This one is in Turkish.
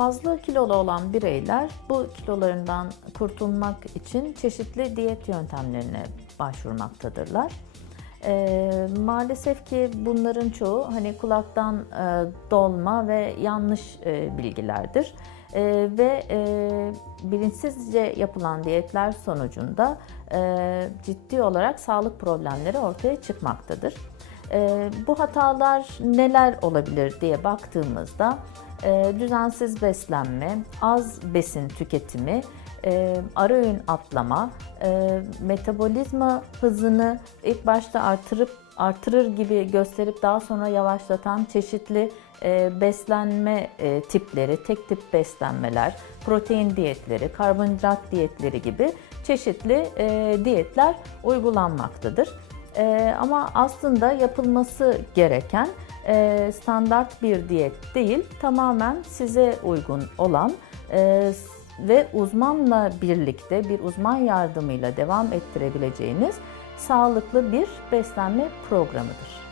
fazla kilolu olan bireyler bu kilolarından kurtulmak için çeşitli diyet yöntemlerine başvurmaktadırlar. E, maalesef ki bunların çoğu hani kulaktan e, dolma ve yanlış e, bilgilerdir. E, ve e, bilinçsizce yapılan diyetler sonucunda e, ciddi olarak sağlık problemleri ortaya çıkmaktadır. E, bu hatalar neler olabilir diye baktığımızda düzensiz beslenme, az besin tüketimi, e, ara öğün atlama, e, metabolizma hızını ilk başta artırıp artırır gibi gösterip daha sonra yavaşlatan çeşitli e, beslenme tipleri, tek tip beslenmeler, protein diyetleri, karbonhidrat diyetleri gibi çeşitli diyetler uygulanmaktadır. E, ama aslında yapılması gereken e, standart bir diyet değil, tamamen size uygun olan e, ve uzmanla birlikte bir uzman yardımıyla devam ettirebileceğiniz sağlıklı bir beslenme programıdır.